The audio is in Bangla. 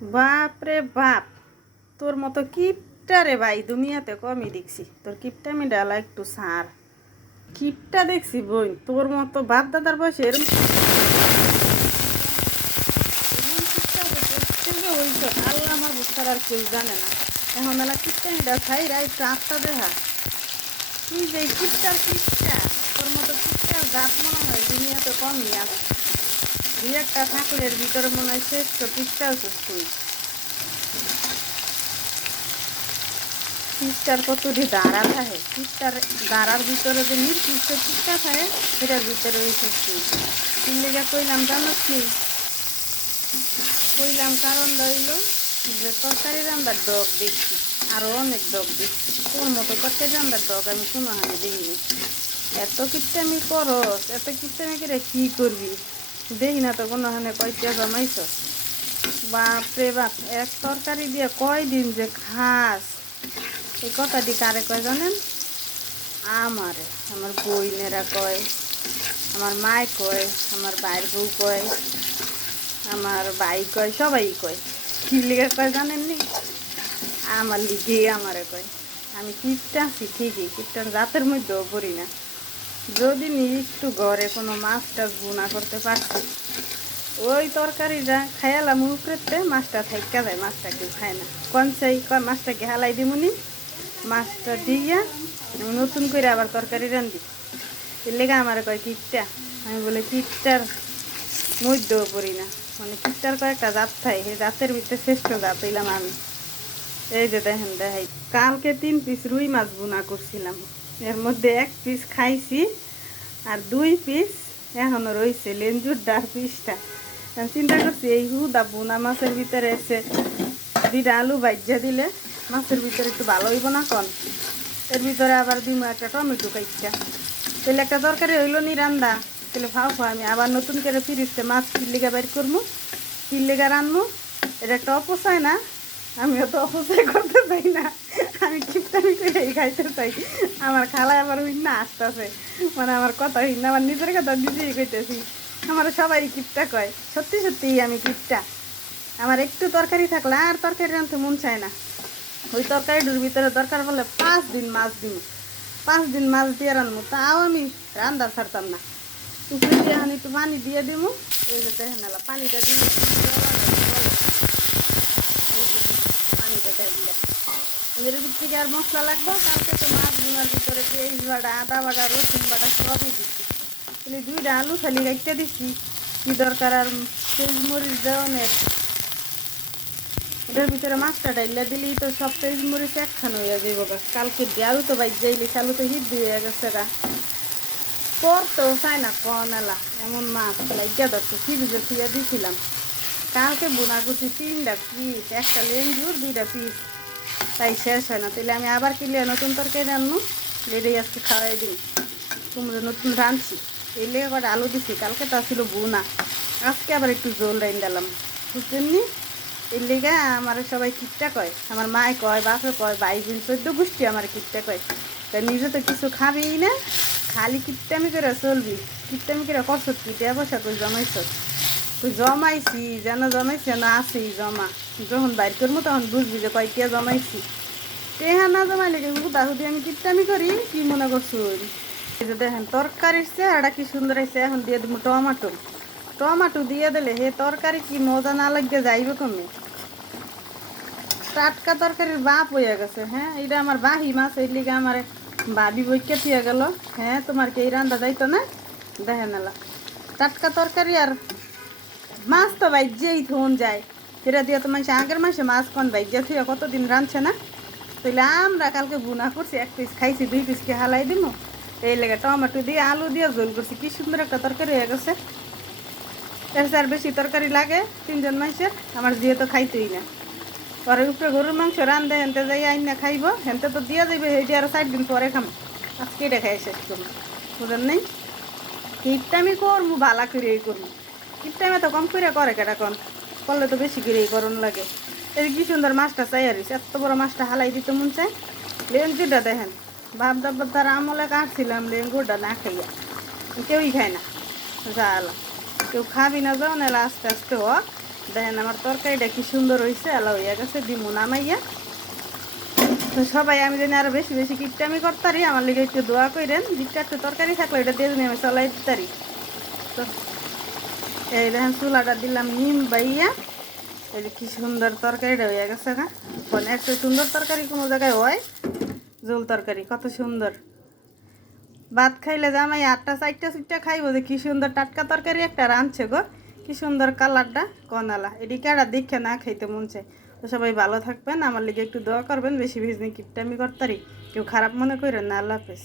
বাপ রে বাপ, তোর মতো কিপটা রে ভাই দুনিয়াতে কমই দেখছি। তোর কিপটা আমি ডালা একটু সার কিপটা দেখছি বই। তোর মতো বাপ দাদার বয়সে এরম কিপটা হইছ আল্লাহ আমার বুঝতার আর কেউ জানে না। এখন এলা কিপটা আমি দেখাই রাই একটু আটটা দেখা। তুই যে কিপটা তোর মতো কিপটার জাত মনে হয় দুনিয়াতে কমই আছে। দুই একটা ঠাকুরের ভিতরে মনে হয় শ্রেষ্ঠ কিপটা হচ্ছে তুই। পিসটার কতটি দাঁড়া থাকে, পিসটার দাঁড়ার ভিতরে যে নির্দিষ্ট পিসটা থাকে সেটার ভিতরে ওই শক্তি। তিন লেগে কইলাম জানোস নি, কইলাম কারণ রইল যে তরকারি রান্নার ডগ দেখছি, আরও অনেক ডগ দেখছি। তোর মতো তরকারি রান্নার ডগ আমি কোনো হানি দেখিনি। এত কিপটামি করস, এত কিপটামি করে কী করবি দেখি না তো কোনো হানে কয়টা জমাইছ। বাপরে বাপ, এক তরকারি দিয়ে কয়দিন যে খাস। এই কথাটি কারে কয় জানেন? আমারে, আমার বইনেরা কয়, আমার মায় কয়, আমার ভাইয়ের বউ কয়, আমার ভাই কয়, সবাই কয়। কী লিগে কয় জানেননি? আমার লিগে আমারে কয়। আমি কিপটা আছি ঠিকই, কিপটার জাতের মধ্যেও পড়ি না। যদি নি একটু ঘরে কোনো মাছ টাছ বোনা করতে পারছি, ওই তরকারিটা খাইয়ালাম উপরেতে, মাছটা থাইকা যায়, মাছটা কেউ খায় না। কনসাই কয় মাছটাকে হালাই দিমুনি, মাছটা দিয়া নতুন করে আবার তরকারি রান্ধি। এর লেগে আমার কয় কিপটা। আমি বলে কিপটার মধ্যেও পড়ি না, মানে কিপটার কয়েকটা জাত থাকে, সেই জাতের ভিতরে শ্রেষ্ঠ জাত হইলাম আমি। এই যে দেখেন দেখাই, কালকে 3 পিস রুই মাছ বোনা করছিলাম, এর মধ্যে 1 পিস খাইছি আর 2 পিস এখনো রয়েছে, লেঞ্জুর ডার পিসটা। আমি চিন্তা করছি এই হুদা বোনা মাছের ভিতরে এসে 2টা আলু ভাজ্যা দিলে মাছের ভিতরে একটু ভালো হইব না কন। এর ভিতরে আবার দিব একটা টমেটো কাইটা, তাহলে একটা তরকারি হইলো নি রান্দা। তাহলে ফাও আমি আবার নতুন করে ফিরিসতে মাছ কিল্লিগা বের করবো, কিল্লিগা রানবো। এটা একটা অপচয় না? আমিও তো অপচয় করতে চাই না, আমি কিপটামি করে খাইতে চাই। আমার খালায় আবার না আসতেছে, মানে আমার কথা না, আমার নিজের কথা নিজেই কইতেছি। আমার সবাই কিপটা কয়, সত্যি সত্যিই আমি কিপটা। আমার একটু তরকারি থাকলে আর তরকারি রাঁধতে মন চায় না। ওই তরকারিটার ভিতরে দরকার পড়লে 5 দিন মাছ দিব, 5 দিন মাছ দিয়ে রান্নবো, তাও আমি রান্না ছাড়তাম না। উপরে দিয়ে আমি একটু পানি দিয়ে দিব। এই যে দেখেন না পানিটা দিয়ে পানিটা দিলে এর ভিতরে আর মশলা লাগবে। কালকে তো মাছ বোনার ভিতরে পেঁয়াজ বাটা, আদা বাটা, রসুন বাটা সবই দিচ্ছি। তাহলে 2টা আলু খালি রাখতে দিচ্ছি, কি দরকার আর পেঁয়াজ মরিচ দেওয়ানের। এটার ভিতরে মাছটা ডাইলা দিলেই তো সব পেঁয়াজ মরিচ একখান হইয়া যাইব। কালকে আলু তো বাইর যাইলে আলু তো হিট দিয়ে গেছে গা, করতেও চায় না কনেলা। এমন মাছ লাগিয়া ধরছে, ফ্রিজে থুইয়া দিয়েছিলাম। কালকে বোনা করছি 3টা পিস, একটা লেঞ্জুর 2টা পিস, তাই শেষ হয় না। তাহলে আমি আবার কিনলে নতুন তরকারি রান্নু, এটাই আজকে খাওয়াই দিন। তোমরা নতুন রাঁধছি এই লেগে কটা আলু দিছি, কালকে তা ছিল বোনা, আজকে আবার একটু জোল রাইন দিলাম, বুঝছেননি? এর লেগে আমার সবাই কিপটা কয়, আমার মায় কয়, বাপে কয়, ভাই বোন 14 গোষ্ঠী আমার কিপটা কয়। তাই নিজে তো কিছু খাবেই না, খালি কিপটামি করে চলবি। কিপটামি করে কষত কি টাকা পয়সা কই জমাইছ? তুই জমাইছি যেন জমাইছি যেন আছেই জমা, যখন বাইর করবো তখন বুঝবি যে কয়টিয়া জমাইছি। টেহা না জমাইলে হুদা হুদি আমি কিপটামি করি, কি মনে করছো? এই যে দেখেন তরকারির চেহারাটা কি সুন্দর হয়েছে। এখন দিয়ে দেবো টমাটো, টমাটো দিয়ে দিলে হে তরকারি কি মজা না লাগিয়ে যাইবে কমে। টাটকা তরকারির বাপ হইয়া গেছে। হ্যাঁ, এটা আমার বাহি মাছ, এই লিগে আমার ভাবি বইকে থিয়া গেল। হ্যাঁ, তোমার কি এই রান্না যাইতো না? দেখেন এলা টাটকা তরকারি আর মাছ তো বাইজেই থন যায়। সেটা দিয়ে তো মানুষ আগের মাসে মাছ কোন বাইজা থুয়া কতদিন রাঁধছে না। তাইলে আমরা কালকে বুনা করছি, 1 পিস খাইছি, 2 পিসকে হালাই দিব। এই লেগে টমেটো দিয়ে আলু দিয়ে ঝোল করছি, কি সুন্দর একটা তরকারি হয়ে গেছে। এর আর বেশি তরকারি লাগে 3জন মানুষের, আমার যেহেতু খাইতেই না। পরে উপরে গরুর মাংস রান্ধে হেনতে যাই আইন না খাইব, হেনতে তো দিয়ে যাবে, হেঁটে আরও 4 দিন পরে খাম। আজকে এটা খাই শেষ করবো, বুঝেন নেই? কিপটা আমি করবো, ভালা করে করবো। কিপটা আমি তো কম করে করে কেটা কন, করলে তো বেশি করেই করণ লাগে। এই কি সুন্দর মাছটা চাই আর এত বড় মাছটা হালাই দিতে মন চায়। লেঞ্জুটা দেখেন, বাপ দাবার তার আমলে কাটছিলাম লেঙ্গুটা না খাইয়া, কেউই খায় না। জালা কেউ খাবি না, যাও না আস্তে আস্তে হোক, দেখেন আমার তরকারিটা কি সুন্দর হয়েছে, আলা হইয়া গেছে, দিমু নামাইয়া। তো সবাই আমি জানি আরো বেশি বেশি কিপটামি করতারি, আমার লিগে একটু দোয়া করেন। দিকটা একটু তরকারি থাকলে এটা দিয়ে আমি চলাই দিতারি। তো এই দেখেন চুলাটা দিলাম নিম বাইয়া, এই যে কি সুন্দর তরকারিটা হইয়া গেছে না। মানে এত সুন্দর তরকারি কোনো জায়গায় হয়, ঝোল তরকারি কত সুন্দর। ভাত খাইলে জামাই 8টা 4টা খাইবো যে কি সুন্দর টাটকা তরকারি একটা রাঁধছে গো, কি সুন্দর কালারটা কনালা। এদিকে আর দেখে না খাইতে মন চায়। তো সবাই ভালো থাকবেন, আমার লিগে একটু দোয়া করবেন, বেশি বেশি কিপটামি করতারি, কেউ খারাপ মনে করেন না। আল্লাহ হাফেজ।